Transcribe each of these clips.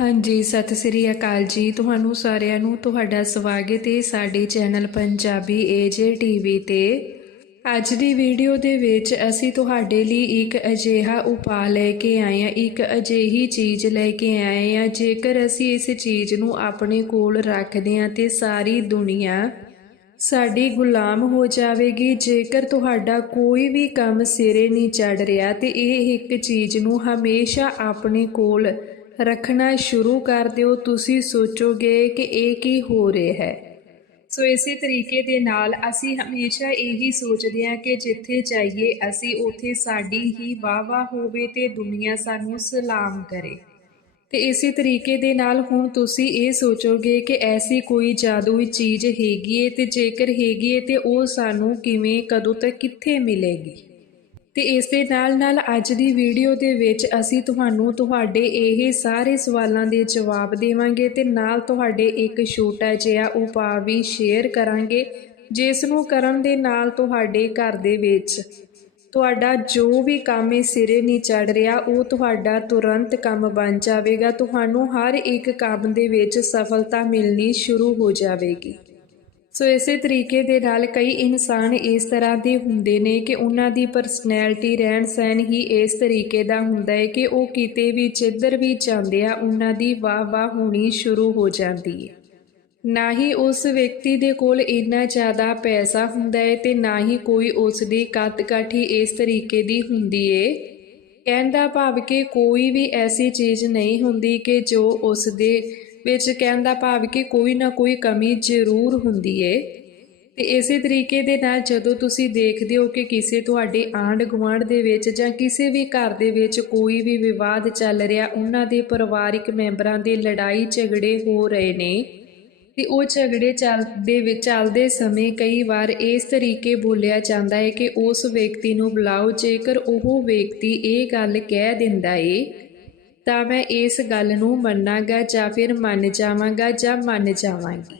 ਹਾਂਜੀ, ਸਤਿ ਸ੍ਰੀ ਅਕਾਲ ਜੀ। ਤੁਹਾਨੂੰ ਸਾਰਿਆਂ ਨੂੰ ਤੁਹਾਡਾ ਸਵਾਗਤ ਹੈ ਸਾਡੇ ਚੈਨਲ ਪੰਜਾਬੀ ਏਜੇ ਟੀਵੀ ਤੇ। ਅੱਜ ਦੀ ਵੀਡੀਓ ਦੇ ਵਿੱਚ ਅਸੀਂ ਤੁਹਾਡੇ ਲਈ ਇੱਕ ਅਜਿਹਾ ਉਪਾਅ ਲੈ ਕੇ ਆਏ ਹਾਂ। ਇੱਕ ਅਜਿਹੀ ਚੀਜ਼ ਲੈ ਕੇ ਆਏ ਹਾਂ। ਜੇਕਰ ਅਸੀਂ ਇਸ ਚੀਜ਼ ਨੂੰ ਆਪਣੇ ਕੋਲ ਰੱਖਦੇ ਹਾਂ ਤੇ ਸਾਰੀ ਦੁਨੀਆ ਸਾਡੀ ਗੁਲਾਮ ਹੋ ਜਾਵੇਗੀ, ਜੇਕਰ ਤੁਹਾਡਾ ਕੋਈ ਵੀ ਕੰਮ ਸਿਰੇ ਨਹੀਂ ਚੜ ਰਿਹਾ ਤੇ ਇਹ ਇੱਕ ਚੀਜ਼ ਨੂੰ ਹਮੇਸ਼ਾ ਆਪਣੇ ਕੋਲ ਰੱਖਣਾ ਸ਼ੁਰੂ ਕਰ ਦਿਓ। ਤੁਸੀਂ ਸੋਚੋਗੇ ਕਿ ਇਹ ਕੀ ਹੋ ਰਿਹਾ ਹੈ। ਸੋ ਇਸੇ ਤਰੀਕੇ ਦੇ ਨਾਲ ਅਸੀਂ ਹਮੇਸ਼ਾ ਇਹੀ ਸੋਚਦੇ ਹਾਂ ਕਿ ਜਿੱਥੇ ਜਾਈਏ, ਅਸੀਂ ਉੱਥੇ ਸਾਡੀ ਹੀ ਵਾਹ-ਵਾਹ ਹੋਵੇ ਤੇ ਦੁਨੀਆ ਸਾਨੂੰ ਸਲਾਮ ਕਰੇ। ਤੇ ਇਸੇ ਤਰੀਕੇ ਦੇ ਨਾਲ ਹੁਣ ਤੁਸੀਂ ਇਹ ਸੋਚੋਗੇ ਕਿ ਐਸੀ ਕੋਈ ਜਾਦੂਈ ਚੀਜ਼ ਹੈਗੀ ਏ ਤੇ ਜੇਕਰ ਹੈਗੀ ਏ ਤੇ ਉਹ ਸਾਨੂੰ ਕਿਵੇਂ, ਕਦੋਂ ਤੱਕ ਕਿੱਥੇ ਮਿਲੇਗੀ? ਤੇ ਇਸ ਦੇ ਨਾਲ ਨਾਲ ਅੱਜ ਦੀ ਵੀਡੀਓ ਦੇ ਵਿੱਚ ਅਸੀਂ ਤੁਹਾਨੂੰ ਤੁਹਾਡੇ ਇਹ ਸਾਰੇ ਸਵਾਲਾਂ ਦੇ ਜਵਾਬ ਦੇਵਾਂਗੇ ਤੇ ਨਾਲ ਤੁਹਾਡੇ ਇੱਕ ਛੋਟਾ ਜਿਹਾ ਉਪਾਅ ਵੀ ਸ਼ੇਅਰ ਕਰਾਂਗੇ, ਜਿਸ ਨੂੰ ਕਰਨ ਦੇ ਨਾਲ ਤੁਹਾਡੇ ਘਰ ਦੇ ਵਿੱਚ ਤੁਹਾਡਾ ਜੋ ਵੀ ਕੰਮ ਇਹ ਸਿਰੇ ਨਹੀਂ ਚੜ ਰਿਹਾ, ਉਹ ਤੁਹਾਡਾ ਤੁਰੰਤ ਕੰਮ ਬਣ ਜਾਵੇਗਾ, ਤੁਹਾਨੂੰ ਹਰ ਇੱਕ ਕੰਮ ਦੇ ਵਿੱਚ ਸਫਲਤਾ ਮਿਲਣੀ ਸ਼ੁਰੂ ਹੋ ਜਾਵੇਗੀ। ਸੋ ਇਸੇ ਤਰੀਕੇ ਦੇ ਨਾਲ ਕਈ ਇਨਸਾਨ ਇਸ ਤਰ੍ਹਾਂ ਦੇ ਹੁੰਦੇ ਨੇ ਕਿ ਉਹਨਾਂ ਦੀ ਪਰਸਨੈਲਿਟੀ ਰਹਿਣ ਸਹਿਣ ਹੀ ਇਸ ਤਰੀਕੇ ਦਾ ਹੁੰਦਾ ਹੈ ਕਿ ਉਹ ਕਿਤੇ ਵੀ, ਜਿੱਧਰ ਵੀ ਜਾਂਦੇ ਆ, ਉਹਨਾਂ ਦੀ ਵਾਹ-ਵਾਹ ਹੋਣੀ ਸ਼ੁਰੂ ਹੋ ਜਾਂਦੀ ਹੈ। ਨਾ ਹੀ ਉਸ ਵਿਅਕਤੀ ਦੇ ਕੋਲ ਇੰਨਾ ਜ਼ਿਆਦਾ ਪੈਸਾ ਹੁੰਦਾ ਹੈ ਤੇ ਨਾ ਹੀ ਕੋਈ ਉਸ ਦੀ ਕਾਠੀ ਇਸ ਤਰੀਕੇ ਦੀ ਹੁੰਦੀ ਏ। ਕਹਿਣ ਦਾ ਭਾਵ ਕਿ ਕੋਈ ਵੀ ਐਸੀ ਚੀਜ਼ ਨਹੀਂ ਹੁੰਦੀ ਕਿ ਜੋ ਉਸ ਦੇ ਵਿੱਚ ਕਹਿਣ ਦਾ ਭਾਵ ਕਿ ਕੋਈ ਨਾ ਕੋਈ ਕਮੀ ਜ਼ਰੂਰ ਹੁੰਦੀ ਏ। ਤੇ ਇਸੇ ਤਰੀਕੇ ਦੇ ਨਾਲ ਜਦੋਂ ਤੁਸੀਂ ਦੇਖਦੇ ਹੋ ਕਿ ਕਿਸੇ ਤੁਹਾਡੇ ਆਂਢ ਗੁਆਂਢ ਦੇ ਵਿੱਚ ਜਾਂ ਕਿਸੇ ਵੀ ਘਰ ਦੇ ਵਿੱਚ ਕੋਈ ਵੀ ਵਿਵਾਦ ਚੱਲ ਰਿਹਾ, ਉਹਨਾਂ ਦੇ ਪਰਿਵਾਰਿਕ ਮੈਂਬਰਾਂ ਦੇ ਲੜਾਈ ਝਗੜੇ ਹੋ ਰਹੇ ਨੇ, ਤੇ ਉਹ ਝਗੜੇ ਚੱਲਦੇ ਵਿੱਚ ਚੱਲਦੇ ਸਮੇਂ ਕਈ ਵਾਰ ਇਸ ਤਰੀਕੇ ਬੋਲਿਆ ਜਾਂਦਾ ਹੈ ਕਿ ਉਸ ਵਿਅਕਤੀ ਨੂੰ ਬੁਲਾਓ, ਜੇਕਰ ਉਹ ਵਿਅਕਤੀ ਇਹ ਗੱਲ ਕਹਿ ਦਿੰਦਾ ਏ ਤਾਂ ਮੈਂ ਇਸ ਗੱਲ ਨੂੰ ਮੰਨਾਂਗਾ ਜਾਂ ਫਿਰ ਮੰਨ ਜਾਵਾਂਗਾ ਜਾਂ ਮੰਨ ਜਾਵਾਂਗੀ।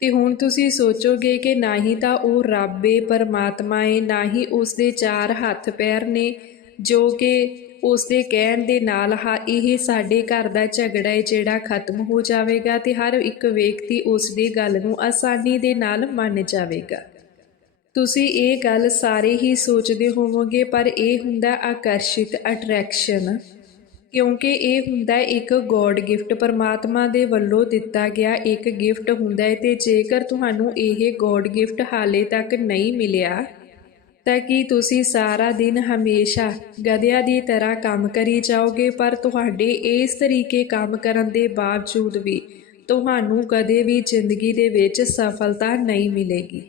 ਤੇ ਹੁਣ ਤੁਸੀਂ ਸੋਚੋਗੇ ਕਿ ਨਾ ਹੀ ਤਾਂ ਉਹ ਰੱਬ ਏ ਪਰਮਾਤਮਾ ਏ ਨਾ ਹੀ ਉਸ ਦੇ ਚਾਰ ਹੱਥ ਪੈਰ ਨੇ, ਜੋ ਕਿ ਉਸ ਦੇ ਕਹਿਣ ਦੇ ਨਾਲ ਹਾ ਇਹ ਸਾਡੇ ਘਰ ਦਾ ਝਗੜਾ ਹੈ ਜਿਹੜਾ ਖਤਮ ਹੋ ਜਾਵੇਗਾ ਤੇ ਹਰ ਇੱਕ ਵਿਅਕਤੀ ਉਸ ਦੀ ਗੱਲ ਨੂੰ ਆਸਾਨੀ ਦੇ ਨਾਲ ਮੰਨ ਜਾਵੇਗਾ। ਤੁਸੀਂ ਇਹ ਗੱਲ ਸਾਰੇ ਹੀ ਸੋਚਦੇ ਹੋਵੋਗੇ ਪਰ ਇਹ ਹੁੰਦਾ ਆਕਰਸ਼ਿਤ ਅਟਰੈਕਸ਼ਨ ਕਿਉਂਕਿ ਇਹ ਹੁੰਦਾ ਇੱਕ ਗੋਡ ਗਿਫਟ ਪਰਮਾਤਮਾ ਦੇ ਵੱਲੋਂ ਦਿੱਤਾ ਗਿਆ ਇੱਕ ਗਿਫਟ ਹੁੰਦਾ ਹੈ ਤੇ ਜੇਕਰ ਤੁਹਾਨੂੰ ਇਹ ਗੋਡ ਗਿਫਟ ਹਾਲੇ ਤੱਕ ਨਹੀਂ ਮਿਲਿਆ, ਤਾਂ ਕਿ ਤੁਸੀਂ ਸਾਰਾ ਦਿਨ ਹਮੇਸ਼ਾ ਗਧਿਆਂ ਦੀ ਤਰ੍ਹਾਂ ਕੰਮ ਕਰੀ ਜਾਓਗੇ? ਪਰ ਤੁਹਾਡੇ ਇਸ ਤਰੀਕੇ ਕੰਮ ਕਰਨ ਦੇ ਬਾਵਜੂਦ ਵੀ ਤੁਹਾਨੂੰ ਕਦੇ ਵੀ ਜ਼ਿੰਦਗੀ ਦੇ ਵਿੱਚ ਸਫਲਤਾ ਨਹੀਂ ਮਿਲੇਗੀ।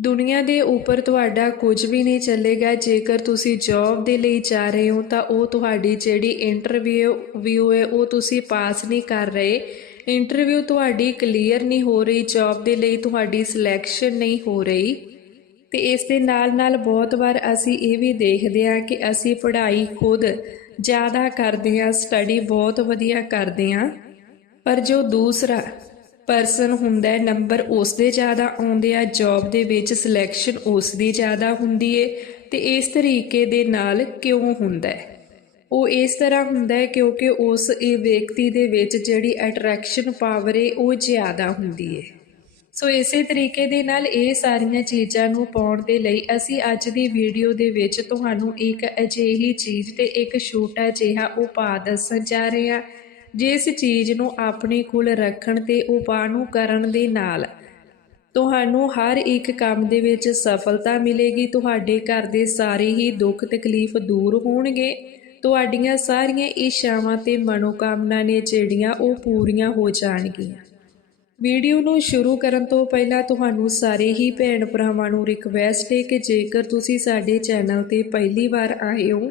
ਦੁਨੀਆ ਦੇ ਉੱਪਰ ਤੁਹਾਡਾ ਕੁਝ ਵੀ ਨਹੀਂ ਚੱਲੇਗਾ, ਜੇਕਰ ਤੁਸੀਂ ਜੌਬ ਦੇ ਲਈ ਜਾ ਰਹੇ ਹੋ, ਤਾਂ ਉਹ ਤੁਹਾਡੀ ਜਿਹੜੀ ਇੰਟਰਵਿਊ ਵਿਊ ਹੈ, ਉਹ ਤੁਸੀਂ ਪਾਸ ਨਹੀਂ ਕਰ ਰਹੇ। ਇੰਟਰਵਿਊ ਤੁਹਾਡੀ ਕਲੀਅਰ ਨਹੀਂ ਹੋ ਰਹੀ ਜੌਬ ਦੇ ਲਈ ਤੁਹਾਡੀ ਸਿਲੈਕਸ਼ਨ ਨਹੀਂ ਹੋ ਰਹੀ। ਤੇ ਇਸ ਦੇ ਨਾਲ ਨਾਲ ਬਹੁਤ ਵਾਰ ਅਸੀਂ ਇਹ ਵੀ ਦੇਖਦੇ ਹਾਂ ਕਿ ਅਸੀਂ ਪੜ੍ਹਾਈ ਖੁਦ ਜ਼ਿਆਦਾ ਕਰਦੇ ਹਾਂ ਸਟੱਡੀ ਬਹੁਤ ਵਧੀਆ ਕਰਦੇ ਹਾਂ। ਪਰ ਜੋ ਦੂਸਰਾ ਪਰਸਨ ਹੁੰਦਾ ਹੈ ਨੰਬਰ ਉਸ ਦੇ ਜ਼ਿਆਦਾ ਆਉਂਦੇ ਆ ਜੌਬ ਦੇ ਵਿੱਚ ਸਿਲੈਕਸ਼ਨ ਉਸ ਦੀ ਜ਼ਿਆਦਾ ਹੁੰਦੀ ਏ ਤੇ ਇਸ ਤਰੀਕੇ ਦੇ ਨਾਲ ਕਿਉਂ ਹੁੰਦਾ ਹੈ? ਉਹ ਇਸ ਤਰ੍ਹਾਂ ਹੁੰਦਾ ਹੈ ਕਿਉਂਕਿ ਉਸ ਇਹ ਵਿਅਕਤੀ ਦੇ ਵਿੱਚ ਜਿਹੜੀ ਅਟਰੈਕਸ਼ਨ ਪਾਵਰ ਏ, ਉਹ ਜ਼ਿਆਦਾ ਹੁੰਦੀ ਏ। ਸੋ ਇਸੇ ਤਰੀਕੇ ਦੇ ਨਾਲ ਇਹ ਸਾਰੀਆਂ ਚੀਜ਼ਾਂ ਨੂੰ ਪਾਉਣ ਦੇ ਲਈ ਅਸੀਂ ਅੱਜ ਦੀ ਵੀਡੀਓ ਦੇ ਵਿੱਚ ਤੁਹਾਨੂੰ ਇੱਕ ਅਜਿਹੀ ਚੀਜ਼ ਤੇ ਇੱਕ ਛੋਟਾ ਜਿਹਾ ਉਪਾਅ ਦੱਸਣ ਜਾ ਰਹੇ ਹਾਂ। ਜਿਸ ਚੀਜ਼ ਨੂੰ ਆਪਣੇ ਕੋਲ ਰੱਖਣ ਤੇ ਉਪਾਅ ਨੂੰ ਕਰਨ ਦੇ ਨਾਲ। ਤੁਹਾਨੂੰ ਹਰ ਇੱਕ ਕੰਮ ਦੇ ਵਿੱਚ ਸਫਲਤਾ ਮਿਲੇਗੀ। ਤੁਹਾਡੇ ਘਰ ਦੇ ਸਾਰੇ ਹੀ ਦੁੱਖ ਤਕਲੀਫ ਦੂਰ ਹੋਣਗੇ। ਤੁਹਾਡੀਆਂ ਸਾਰੀਆਂ ਇੱਛਾਵਾਂ ਤੇ ਮਨੋਕਾਮਨਾ ਨੇ ਜਿਹੜੀਆਂ ਉਹ ਪੂਰੀਆਂ ਹੋ ਜਾਣਗੀਆਂ। ਵੀਡੀਓ ਨੂੰ ਸ਼ੁਰੂ ਕਰਨ ਤੋਂ ਪਹਿਲਾਂ ਤੁਹਾਨੂੰ ਸਾਰੇ ਹੀ ਭੈਣ ਭਰਾਵਾਂ ਨੂੰ ਰਿਕਵੈਸਟ ਹੈ ਕਿ ਜੇਕਰ ਤੁਸੀਂ ਸਾਡੇ ਚੈਨਲ ਤੇ ਪਹਿਲੀ ਵਾਰ ਆਏ ਹੋ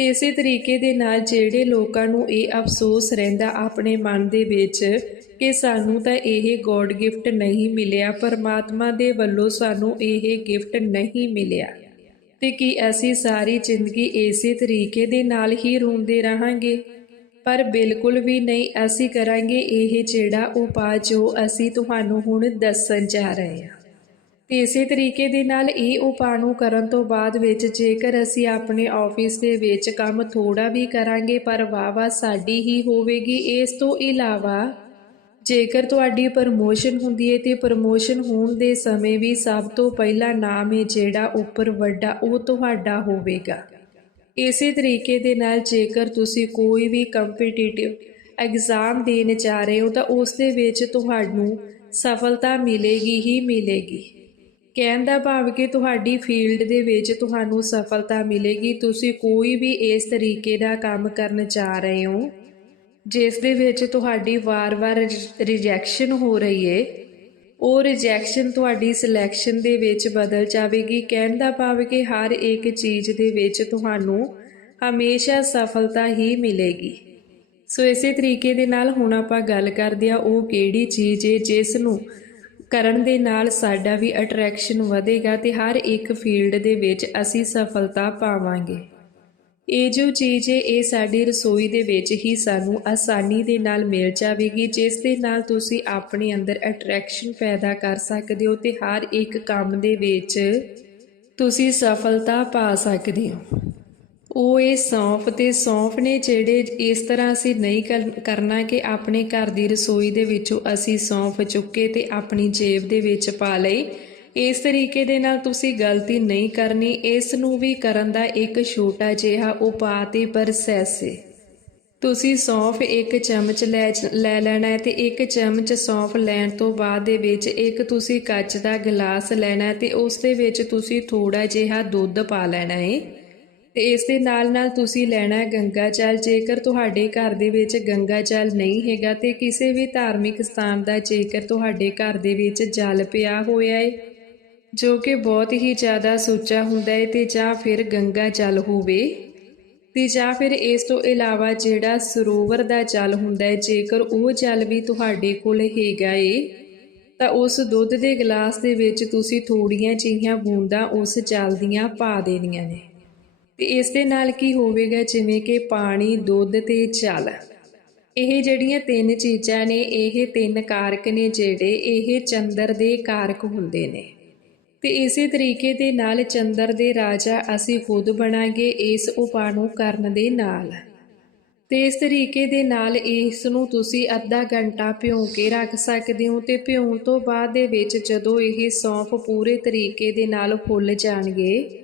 ਤੇ ਇਸੇ ਤਰੀਕੇ ਦੇ ਨਾਲ ਜਿਹੜੇ ਲੋਕਾਂ ਨੂੰ ਇਹ ਅਫਸੋਸ ਰਹਿੰਦਾ ਆਪਣੇ ਮਨ ਦੇ ਵਿੱਚ ਕਿ ਸਾਨੂੰ ਤਾਂ ਇਹ ਗੋਡ ਗਿਫਟ ਨਹੀਂ ਮਿਲਿਆ, ਪਰਮਾਤਮਾ ਦੇ ਵੱਲੋਂ ਸਾਨੂੰ ਇਹ ਗਿਫਟ ਨਹੀਂ ਮਿਲਿਆ। ਤੇ ਕੀ ਅਸੀਂ ਸਾਰੀ ਜ਼ਿੰਦਗੀ ਇਸੇ ਤਰੀਕੇ ਦੇ ਨਾਲ ਹੀ ਰੋਂਦੇ ਰਹਾਂਗੇ? ਪਰ ਬਿਲਕੁਲ ਵੀ ਨਹੀਂ, ਅਸੀਂ ਕਰਾਂਗੇ ਇਹ ਜਿਹੜਾ ਉਪਾਅ ਜੋ ਅਸੀਂ ਤੁਹਾਨੂੰ ਹੁਣ ਦੱਸਣ ਜਾ ਰਹੇ ਹਾਂ। ਤੇ ਇਸੇ ਤਰੀਕੇ ਦੇ ਨਾਲ ਇਹ ਉਪਾਅ ਨੂੰ ਕਰਨ ਤੋਂ ਬਾਅਦ ਵਿੱਚ ਜੇਕਰ ਅਸੀਂ ਆਪਣੇ ਆਫਿਸ ਦੇ ਵਿੱਚ ਕੰਮ ਥੋੜਾ ਵੀ ਕਰਾਂਗੇ, ਪਰ ਵਾਵਾ ਸਾਡੀ ਹੀ ਹੋਵੇਗੀ। ਇਸ ਤੋਂ ਇਲਾਵਾ ਜੇਕਰ ਤੁਹਾਡੀ ਪ੍ਰਮੋਸ਼ਨ ਹੁੰਦੀ ਹੈ ਤੇ ਪ੍ਰਮੋਸ਼ਨ ਹੋਣ ਦੇ ਸਮੇਂ ਵੀ ਸਭ ਤੋਂ ਪਹਿਲਾ ਨਾਮ ਹੈ ਜਿਹੜਾ ਉੱਪਰ ਵੱਡਾ, ਉਹ ਤੁਹਾਡਾ ਹੋਵੇਗਾ। ਇਸੇ ਤਰੀਕੇ ਦੇ ਨਾਲ ਜੇਕਰ ਤੁਸੀਂ ਕੋਈ ਵੀ ਕੰਪੀਟੀਟਿਵ ਐਗਜ਼ਾਮ ਦੇਣ ਜਾ ਰਹੇ ਹੋ, ਤਾਂ ਉਸ ਦੇ ਵਿੱਚ ਤੁਹਾਨੂੰ ਸਫਲਤਾ ਮਿਲੇਗੀ ਹੀ ਮਿਲੇਗੀ। ਕਹਿਣ ਦਾ ਭਾਵ ਕਿ ਤੁਹਾਡੀ ਫੀਲਡ ਦੇ ਵਿੱਚ ਤੁਹਾਨੂੰ ਸਫਲਤਾ ਮਿਲੇਗੀ। ਤੁਸੀਂ ਕੋਈ ਵੀ ਇਸ ਤਰੀਕੇ ਦਾ ਕੰਮ ਕਰਨ ਜਾ ਰਹੇ ਹੋ, ਜਿਸ ਦੇ ਵਿੱਚ ਤੁਹਾਡੀ ਵਾਰ-ਵਾਰ ਰਿਜੈਕਸ਼ਨ ਹੋ ਰਹੀ ਏ। ਉਹ ਰਿਜੈਕਸ਼ਨ ਤੁਹਾਡੀ ਸਿਲੈਕਸ਼ਨ ਦੇ ਵਿੱਚ ਬਦਲ ਜਾਵੇਗੀ। ਕਹਿਣ ਦਾ ਭਾਵ ਕਿ ਹਰ ਇੱਕ ਚੀਜ਼ ਦੇ ਵਿੱਚ ਤੁਹਾਨੂੰ ਹਮੇਸ਼ਾ ਸਫਲਤਾ ਹੀ ਮਿਲੇਗੀ। ਸੋ ਇਸੇ ਤਰੀਕੇ ਦੇ ਨਾਲ ਹੁਣ ਆਪਾਂ ਗੱਲ ਕਰਦੇ ਆ ਉਹ ਕਿਹੜੀ ਚੀਜ਼ ਏ, ਜਿਸ ਨੂੰ ਕਰਨ ਦੇ ਨਾਲ ਸਾਡਾ ਵੀ ਅਟਰੈਕਸ਼ਨ ਵਧੇਗਾ ਤੇ ਹਰ ਇੱਕ ਫੀਲਡ ਦੇ ਵਿੱਚ ਅਸੀਂ ਸਫਲਤਾ ਪਾਵਾਂਗੇ। ਇਹ ਜੋ ਚੀਜ਼ ਹੈ, ਇਹ ਸਾਡੀ ਰਸੋਈ ਦੇ ਵਿੱਚ ਹੀ ਸਾਨੂੰ ਆਸਾਨੀ ਦੇ ਨਾਲ ਮਿਲ ਜਾਵੇਗੀ, ਜਿਸ ਦੇ ਨਾਲ ਤੁਸੀਂ ਆਪਣੇ ਅੰਦਰ ਅਟਰੈਕਸ਼ਨ ਪੈਦਾ ਕਰ ਸਕਦੇ ਹੋ ਤੇ ਹਰ ਇੱਕ ਕੰਮ ਦੇ ਵਿੱਚ ਤੁਸੀਂ ਸਫਲਤਾ ਪਾ ਸਕਦੇ ਹੋ। ਉਹ ਇਹ ਸੌਂਫ ਤੇ ਸੌਂਫ ਨੇ ਜਿਹੜੇ ਇਸ ਤਰ੍ਹਾਂ ਅਸੀਂ ਨਹੀਂ ਕਰ- ਕਰਨਾ ਕਿ ਆਪਣੇ ਘਰ ਦੀ ਰਸੋਈ ਦੇ ਵਿੱਚੋਂ ਅਸੀਂ ਸੌਂਫ ਚੁੱਕੇ ਤੇ ਆਪਣੀ ਜੇਬ ਦੇ ਵਿੱਚ ਪਾ ਲਈ। ਇਸ ਤਰੀਕੇ ਦੇ ਨਾਲ ਤੁਸੀਂ ਗਲਤੀ ਨਹੀਂ ਕਰਨੀ, ਇਸ ਨੂੰ ਵੀ ਕਰਨ ਦਾ ਇੱਕ ਛੋਟਾ ਜਿਹਾ ਉਪਾਅ ਤੇ ਪ੍ਰੋਸੈਸ ਹੈ ਤੁਸੀਂ ਸੌਂਫ ਇੱਕ ਚਮਚ ਲੈ ਲੈ ਲੈਣਾ ਹੈ ਤੇ ਇੱਕ ਚਮਚ ਸੌਂਫ ਲੈਣ ਤੋਂ ਬਾਅਦ ਦੇ ਵਿੱਚ ਇੱਕ ਤੁਸੀਂ ਕੱਚ ਦਾ ਗਲਾਸ ਲੈਣਾ ਹੈ ਤੇ ਉਸ ਦੇ ਵਿੱਚ ਤੁਸੀਂ ਥੋੜਾ ਜਿਹਾ ਦੁੱਧ ਪਾ ਲੈਣਾ ਹੈ। ਤੇ ਇਸ ਦੇ ਨਾਲ ਨਾਲ ਤੁਸੀਂ ਲੈਣਾ ਗੰਗਾ ਜਲ। ਜੇਕਰ ਤੁਹਾਡੇ ਘਰ ਦੇ ਵਿੱਚ ਗੰਗਾ ਜਲ ਨਹੀਂ ਹੈਗਾ ਤੇ ਕਿਸੇ ਵੀ ਧਾਰਮਿਕ ਸਥਾਨ ਦਾ ਜੇਕਰ ਤੁਹਾਡੇ ਘਰ ਦੇ ਵਿੱਚ ਜਲ ਪਿਆ ਹੋਇਆ ਹੈ ਜੋ ਕਿ ਬਹੁਤ ਹੀ ਜ਼ਿਆਦਾ ਸੁੱਚਾ ਹੁੰਦਾ ਹੈ ਤੇ ਜਾਂ ਫਿਰ ਗੰਗਾ ਜਲ ਹੋਵੇ, ਤੇ ਜਾਂ ਫਿਰ ਇਸ ਤੋਂ ਇਲਾਵਾ ਜਿਹੜਾ ਸਰੋਵਰ ਦਾ ਜਲ ਹੁੰਦਾ ਹੈ ਜੇਕਰ ਉਹ ਜਲ ਵੀ ਤੁਹਾਡੇ ਕੋਲ ਹੈਗਾ ਏ, ਤਾਂ ਉਸ ਦੁੱਧ ਦੇ ਗਲਾਸ ਦੇ ਵਿੱਚ ਤੁਸੀਂ ਥੋੜੀਆਂ ਜਿਹੀਆਂ ਬੂੰਦਾਂ ਉਸ ਜਲ ਦੀਆਂ ਪਾ ਦੇਣੀਆਂ ਨੇ। ਤੇ ਇਸ ਦੇ ਨਾਲ ਕੀ ਹੋਵੇਗਾ? ਜਿਵੇਂ ਕਿ ਪਾਣੀ, ਦੁੱਧ ਤੇ ਜਲ। ਇਹ ਜਿਹੜੀਆਂ ਤਿੰਨ ਚੀਜ਼ਾਂ ਨੇ, ਇਹ ਤਿੰਨ ਕਾਰਕ ਨੇ ਜਿਹੜੇ ਇਹ ਚੰਦਰ ਦੇ ਕਾਰਕ ਹੁੰਦੇ ਨੇ। ਤੇ ਇਸੇ ਤਰੀਕੇ ਦੇ ਨਾਲ ਚੰਦਰ ਦੇ ਰਾਜਾ ਅਸੀਂ ਖੁਦ ਬਣਾਂਗੇ ਇਸ ਉਪਾਅ ਨੂੰ ਕਰਨ ਦੇ ਨਾਲ। ਤੇ ਇਸ ਤਰੀਕੇ ਦੇ ਨਾਲ ਇਸ ਨੂੰ ਤੁਸੀਂ ਅੱਧਾ ਘੰਟਾ ਭਿਉਂ ਕੇ ਰੱਖ ਸਕਦੇ ਹੋ ਤੇ ਭਿਉਂ ਤੋਂ ਬਾਅਦ ਦੇ ਵਿੱਚ ਜਦੋਂ ਇਹ ਸੌਂਫ ਪੂਰੇ ਤਰੀਕੇ ਦੇ ਨਾਲ ਫੁੱਲ ਜਾਣਗੇ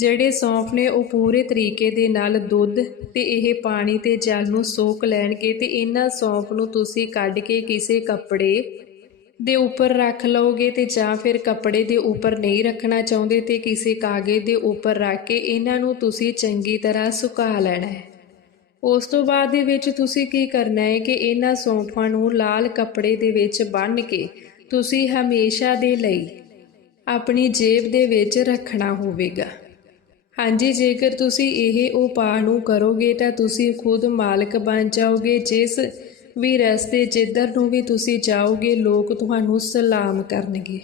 ਜਿਹੜੇ ਸੌਂਫ ਨੇ ਉਹ ਪੂਰੇ ਤਰੀਕੇ ਦੇ ਨਾਲ ਦੁੱਧ ਤੇ ਇਹ ਪਾਣੀ ਤੇ ਜਲ ਨੂੰ ਸੋਖ ਲੈਣਗੇ ਤੇ ਇਹਨਾਂ ਸੌਂਫ ਨੂੰ ਤੁਸੀਂ ਕੱਢ ਕੇ ਕਿਸੇ ਕੱਪੜੇ ਦੇ ਉੱਪਰ ਰੱਖ ਲਓਗੇ ਤੇ ਜਾਂ ਫਿਰ ਕੱਪੜੇ ਦੇ ਉੱਪਰ ਨਹੀਂ ਰੱਖਣਾ ਚਾਹੁੰਦੇ ਤੇ ਕਿਸੇ ਕਾਗਜ਼ ਦੇ ਉੱਪਰ ਰੱਖ ਕੇ ਇਹਨਾਂ ਨੂੰ ਤੁਸੀਂ ਚੰਗੀ ਤਰ੍ਹਾਂ ਸੁਕਾ ਲੈਣਾ ਹੈ। ਉਸ ਤੋਂ ਬਾਅਦ ਦੇ ਵਿੱਚ ਤੁਸੀਂ ਕੀ ਕਰਨਾ ਹੈ ਕਿ ਇਹਨਾਂ ਸੌਂਫਾਂ ਨੂੰ ਲਾਲ ਕੱਪੜੇ ਦੇ ਵਿੱਚ ਬੰਨ੍ਹ ਕੇ ਤੁਸੀਂ ਹਮੇਸ਼ਾ ਦੇ ਲਈ ਆਪਣੀ ਜੇਬ ਦੇ ਵਿੱਚ ਰੱਖਣਾ ਹੋਵੇਗਾ। ਹਾਂਜੀ, ਜੇਕਰ ਤੁਸੀਂ ਇਹ ਉਪਾਅ ਨੂੰ ਕਰੋਗੇ ਤਾਂ ਤੁਸੀਂ ਖੁਦ ਮਾਲਕ ਬਣ ਜਾਓਗੇ। ਜਿਸ ਵੀ ਰਸਤੇ ਜਿੱਧਰ ਨੂੰ ਵੀ ਤੁਸੀਂ ਜਾਓਗੇ, ਲੋਕ ਤੁਹਾਨੂੰ ਸਲਾਮ ਕਰਨਗੇ।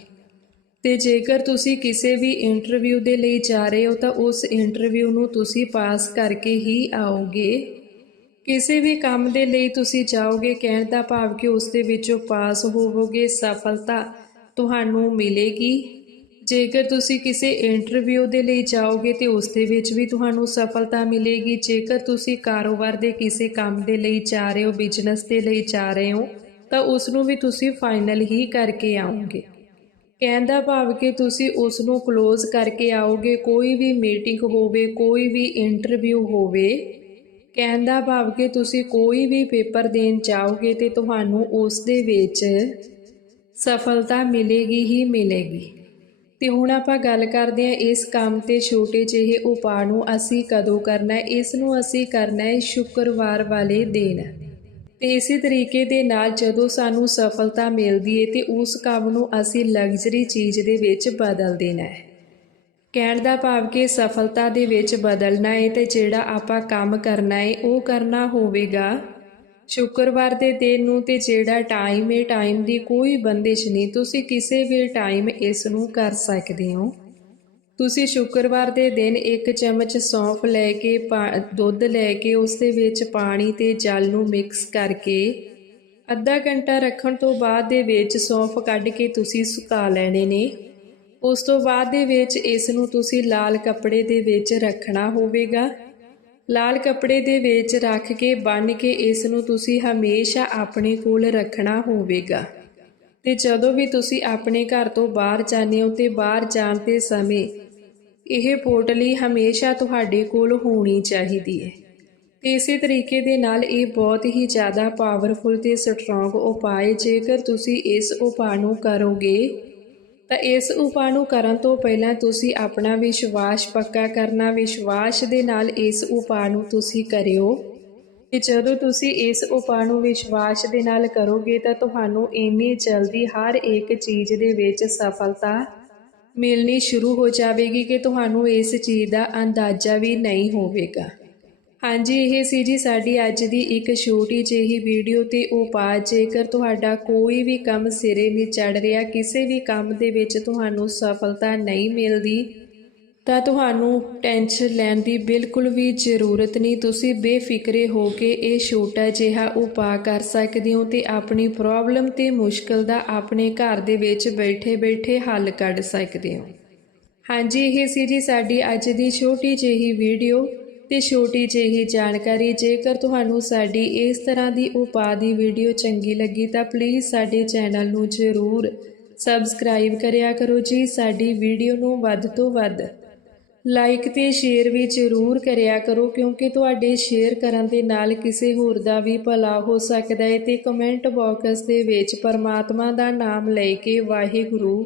ਤੇ ਜੇਕਰ ਤੁਸੀਂ ਕਿਸੇ ਵੀ ਇੰਟਰਵਿਊ ਦੇ ਲਈ ਜਾ ਰਹੇ ਹੋ, ਤਾਂ ਉਸ ਇੰਟਰਵਿਊ ਨੂੰ ਤੁਸੀਂ ਪਾਸ ਕਰਕੇ ਹੀ ਆਓਗੇ। ਕਿਸੇ ਵੀ ਕੰਮ ਦੇ ਲਈ ਤੁਸੀਂ ਜਾਓਗੇ, ਕਹਿਣ ਦਾ ਭਾਵ ਕਿ ਉਸ ਦੇ ਵਿੱਚੋਂ ਪਾਸ ਹੋਵੋਗੇ, ਸਫਲਤਾ ਤੁਹਾਨੂੰ ਮਿਲੇਗੀ। ਜੇਕਰ ਤੁਸੀਂ ਕਿਸੇ ਇੰਟਰਵਿਊ ਦੇ ਲਈ ਜਾਓਗੇ ਤੇ ਉਸ ਦੇ ਵਿੱਚ ਵੀ ਤੁਹਾਨੂੰ ਸਫਲਤਾ ਮਿਲੇਗੀ, ਜੇਕਰ ਤੁਸੀਂ ਕਾਰੋਬਾਰ ਦੇ ਕਿਸੇ ਕੰਮ ਦੇ ਲਈ ਜਾ ਰਹੇ ਹੋ ਬਿਜ਼ਨਸ ਦੇ ਲਈ ਜਾ ਰਹੇ ਹੋ, ਤਾਂ ਉਸ ਨੂੰ ਵੀ ਤੁਸੀਂ ਫਾਈਨਲ ਹੀ ਕਰਕੇ ਆਓਗੇ। ਕਹਿਣ ਦਾ ਭਾਵ ਕਿ ਤੁਸੀਂ ਉਸ ਨੂੰ ক্লোਜ਼ ਕਰਕੇ ਆਓਗੇ, ਕੋਈ ਵੀ ਮੀਟਿੰਗ ਹੋਵੇ, ਕੋਈ ਵੀ ਇੰਟਰਵਿਊ ਹੋਵੇ। ਕਹਿਣ ਦਾ ਭਾਵ ਕਿ ਤੁਸੀਂ ਕੋਈ ਵੀ ਪੇਪਰ ਦੇਣ ਜਾਓਗੇ ਤੇ ਤੁਹਾਨੂੰ ਉਸ ਦੇ ਵਿੱਚ ਸਫਲਤਾ ਮਿਲੇਗੀ ਹੀ ਮਿਲੇਗੀ। ਤੇ ਹੁਣ ਆਪਾਂ ਗੱਲ ਕਰਦੇ ਹਾਂ ਇਸ ਕੰਮ ਤੇ ਛੋਟੇ ਜਿਹੇ ਉਪਾਅ ਨੂੰ ਅਸੀਂ ਕਦੋਂ ਕਰਨਾ ਹੈ, ਇਸ ਨੂੰ ਅਸੀਂ ਕਰਨਾ ਹੈ ਸ਼ੁੱਕਰਵਾਰ ਵਾਲੇ ਦਿਨ। ਤੇ ਇਸੇ ਤਰੀਕੇ ਦੇ ਨਾਲ ਜਦੋਂ ਸਾਨੂੰ ਸਫਲਤਾ ਮਿਲਦੀ ਹੈ ਤੇ ਉਸ ਕੰਮ ਨੂੰ ਅਸੀਂ ਲਗਜ਼ਰੀ ਚੀਜ਼ ਦੇ ਵਿੱਚ ਬਦਲ ਦੇਣਾ ਹੈ। ਕਹਿਣ ਦਾ ਭਾਵ ਕਿ ਸਫਲਤਾ ਦੇ ਵਿੱਚ ਬਦਲਣਾ ਹੈ ਤੇ ਜਿਹੜਾ ਆਪਾਂ ਕੰਮ ਕਰਨਾ ਹੈ ਉਹ ਕਰਨਾ ਹੋਵੇਗਾ ਸ਼ੁੱਕਰਵਾਰ ਦੇ ਦਿਨ ਨੂੰ ਤੇ ਜਿਹੜਾ ਟਾਈਮ ਹੈ ਟਾਈਮ ਦੀ ਕੋਈ ਬੰਦਿਸ਼ ਨਹੀਂ। ਤੁਸੀਂ ਕਿਸੇ ਵੀ ਟਾਈਮ ਇਸ ਨੂੰ ਕਰ ਸਕਦੇ ਹੋ। ਤੁਸੀਂ ਸ਼ੁੱਕਰਵਾਰ ਦੇ ਦਿਨ ਇੱਕ ਚਮਚ ਸੌਂਫ ਲੈ ਕੇ ਪਾ- ਦੁੱਧ ਲੈ ਕੇ ਉਸ ਦੇ ਵਿੱਚ ਪਾਣੀ ਤੇ ਜਲ ਨੂੰ ਮਿਕਸ ਕਰਕੇ ਅੱਧਾ ਘੰਟਾ ਰੱਖਣ ਤੋਂ ਬਾਅਦ ਦੇ ਵਿੱਚ ਸੌਂਫ ਕੱਢ ਕੇ ਤੁਸੀਂ ਸੁਕਾ ਲੈਣੇ ਨੇ। ਉਸ ਤੋਂ ਬਾਅਦ ਦੇ ਵਿੱਚ ਇਸ ਨੂੰ ਤੁਸੀਂ ਲਾਲ ਕੱਪੜੇ ਦੇ ਵਿੱਚ ਰੱਖਣਾ ਹੋਵੇਗਾ। ਲਾਲ ਕੱਪੜੇ ਦੇ ਵਿੱਚ ਰੱਖ ਕੇ ਬੰਨ ਕੇ ਇਸ ਨੂੰ ਤੁਸੀਂ ਹਮੇਸ਼ਾ ਆਪਣੇ ਕੋਲ ਰੱਖਣਾ ਹੋਵੇਗਾ। ਤੇ ਜਦੋਂ ਵੀ ਤੁਸੀਂ ਆਪਣੇ ਘਰ ਤੋਂ ਬਾਹਰ ਜਾਂਦੇ ਹੋ ਤੇ ਬਾਹਰ ਜਾਣ ਦੇ ਸਮੇਂ ਇਹ ਪੋਟਲੀ ਹਮੇਸ਼ਾ ਤੁਹਾਡੇ ਕੋਲ ਹੋਣੀ ਚਾਹੀਦੀ ਹੈ। ਤੇ ਇਸੇ ਤਰੀਕੇ ਦੇ ਨਾਲ ਇਹ ਬਹੁਤ ਹੀ ਜ਼ਿਆਦਾ ਪਾਵਰਫੁਲ ਤੇ ਸਟਰੋਂਗ ਉਪਾਅ ਜੇਕਰ ਤੁਸੀਂ ਇਸ ਉਪਾਅ ਨੂੰ ਕਰੋਗੇ ਤਾਂ ਇਸ ਉਪਾਅ ਨੂੰ ਕਰਨ ਤੋਂ ਪਹਿਲਾਂ ਤੁਸੀਂ ਆਪਣਾ ਵਿਸ਼ਵਾਸ ਪੱਕਾ ਕਰਨਾ, ਵਿਸ਼ਵਾਸ ਦੇ ਨਾਲ ਇਸ ਉਪਾਅ ਨੂੰ ਤੁਸੀਂ ਕਰਿਓ। ਕਿ ਜਦੋਂ ਤੁਸੀਂ ਇਸ ਉਪਾਅ ਨੂੰ ਵਿਸ਼ਵਾਸ ਦੇ ਨਾਲ ਕਰੋਗੇ ਤਾਂ ਤੁਹਾਨੂੰ ਇੰਨੀ ਜਲਦੀ ਹਰ ਇੱਕ ਚੀਜ਼ ਦੇ ਵਿੱਚ ਸਫਲਤਾ ਮਿਲਣੀ ਸ਼ੁਰੂ ਹੋ ਜਾਵੇਗੀ ਕਿ ਤੁਹਾਨੂੰ ਇਸ ਚੀਜ਼ ਦਾ ਅੰਦਾਜ਼ਾ ਵੀ ਨਹੀਂ ਹੋਵੇਗਾ। ਹਾਂਜੀ, ਇਹ ਸੀ ਜੀ ਸਾਡੀ ਅੱਜ ਦੀ ਇੱਕ ਛੋਟੀ ਜਿਹੀ ਵੀਡੀਓ ਤੇ ਉਪਾਅ ਜੇਕਰ ਤੁਹਾਡਾ ਕੋਈ ਵੀ ਕੰਮ ਸਿਰੇ ਨਹੀਂ ਚੜ ਰਿਹਾ, ਕਿਸੇ ਵੀ ਕੰਮ ਦੇ ਵਿੱਚ ਤੁਹਾਨੂੰ ਸਫਲਤਾ ਨਹੀਂ ਮਿਲਦੀ, ਤਾਂ ਤੁਹਾਨੂੰ ਟੈਨਸ਼ਨ ਲੈਣ ਦੀ ਬਿਲਕੁਲ ਵੀ ਜ਼ਰੂਰਤ ਨਹੀਂ। ਤੁਸੀਂ ਬੇਫਿਕਰੇ ਹੋ ਕੇ ਇਹ ਛੋਟਾ ਜਿਹਾ ਉਪਾਅ ਕਰ ਸਕਦੇ ਹੋ ਤੇ ਆਪਣੀ ਪ੍ਰੋਬਲਮ ਤੇ ਮੁਸ਼ਕਲ ਦਾ ਆਪਣੇ ਘਰ ਦੇ ਵਿੱਚ ਬੈਠੇ-ਬੈਠੇ ਹੱਲ ਕੱਢ ਸਕਦੇ ਹੋ। ਹਾਂਜੀ, ਇਹ ਸੀ ਜੀ ਸਾਡੀ ਅੱਜ ਦੀ ਛੋਟੀ ਜਿਹੀ ਵੀਡੀਓ। ਤੇ ਛੋਟੀ ਜਿਹੀ ਜਾਣਕਾਰੀ, ਜੇਕਰ ਤੁਹਾਨੂੰ ਸਾਡੀ ਇਸ ਤਰ੍ਹਾਂ ਦੀ ਉਪਾਅ ਦੀ ਵੀਡੀਓ ਚੰਗੀ ਲੱਗੀ ਤਾਂ ਪਲੀਜ਼ ਸਾਡੇ ਚੈਨਲ ਨੂੰ ਜ਼ਰੂਰ ਸਬਸਕ੍ਰਾਈਬ ਕਰਿਆ ਕਰੋ ਜੀ। ਸਾਡੀ ਵੀਡੀਓ ਨੂੰ ਵੱਧ ਤੋਂ ਵੱਧ ਲਾਈਕ ਤੇ ਸ਼ੇਅਰ ਵੀ ਜ਼ਰੂਰ ਕਰਿਆ ਕਰੋ, ਕਿਉਂਕਿ ਤੁਹਾਡੇ ਸ਼ੇਅਰ ਕਰਨ ਦੇ ਨਾਲ ਕਿਸੇ ਹੋਰ ਦਾ ਵੀ ਭਲਾ ਹੋ ਸਕਦਾ ਹੈ ਤੇ ਕਮੈਂਟ ਬਾਕਸ ਦੇ ਵਿੱਚ ਪਰਮਾਤਮਾ ਦਾ ਨਾਮ ਲੈ ਕੇ ਵਾਹਿਗੁਰੂ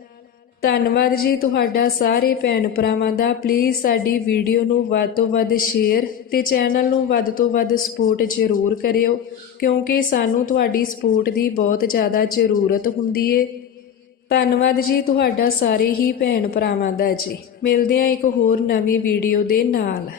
ਧੰਨਵਾਦ ਜੀ ਤੁਹਾਡਾ ਸਾਰੇ ਭੈਣ ਭਰਾਵਾਂ ਦਾ। ਪਲੀਜ਼ ਸਾਡੀ ਵੀਡੀਓ ਨੂੰ ਵੱਧ ਤੋਂ ਵੱਧ ਸ਼ੇਅਰ ਤੇ ਚੈਨਲ ਨੂੰ ਵੱਧ ਤੋਂ ਵੱਧ ਸਪੋਰਟ ਜ਼ਰੂਰ ਕਰਿਓ, ਕਿਉਂਕਿ ਸਾਨੂੰ ਤੁਹਾਡੀ ਸਪੋਰਟ ਦੀ ਬਹੁਤ ਜ਼ਿਆਦਾ ਜ਼ਰੂਰਤ ਹੁੰਦੀ ਏ। ਧੰਨਵਾਦ ਜੀ ਤੁਹਾਡਾ ਸਾਰੇ ਹੀ ਭੈਣ ਭਰਾਵਾਂ ਦਾ ਜੀ। ਮਿਲਦੇ ਹਾਂ ਇੱਕ ਹੋਰ ਨਵੀਂ ਵੀਡੀਓ ਦੇ ਨਾਲ।